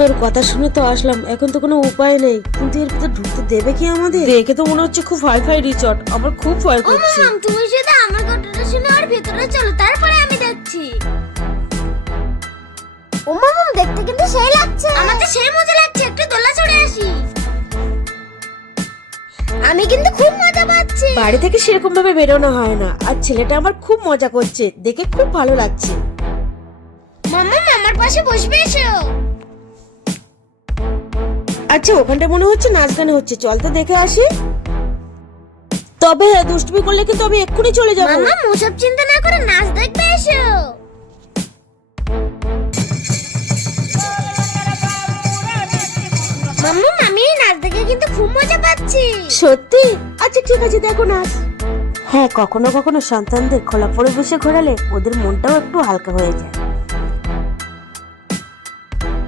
তোর কথা শুনে তো আসলাম। এখন তো কোনো উপায় নেই। কিন্তু এর ভিতরে ঢুকতে দেবে কি আমাদের? দেখে তো মনে হচ্ছে খুব হাই ফাই রিসর্ট আমার খুব ভয় করছে। মাম তুমি শুধু আমার কথাটা শুনে আর ভেতরে চলো তারপরে আমি দেখছি। ও মাম দেখতে কিন্তু সেই লাগছে। আমার তো সেই মজা লাগছে একটু দোলা চড়ে আসি। আমি কিন্তু খুব মজা পাচ্ছি। বাড়ি থেকে সেরকম ভাবে বেরোনো হয় না। আর ছেলেটা আমার খুব মজা করছে। দেখে খুব ভালো লাগছে। মাম্মা আমার পাশে বসবে এসো। আচ্ছা ওখানটা মনে হচ্ছে নাচ গান হচ্ছে। চল তো দেখে আসি। তবে হ্যাঁ দুষ্টুমি করলে কিন্তু আমি এক্ষুনি চলে যাব। মাম্মা ওসব চিন্তা না করে নাচ দেখবে এসো। মাম্মা এই নাচ দেখে কিন্তু খুব মজা পাচ্ছি। সত্যি? আচ্ছা ঠিক আছে দেখো নাচ। হ্যাঁ কখনো কখনো সন্তানদের খোলা পরিবেশে ঘোরালে ওদের মনটাও একটু হালকা হয়ে যায়।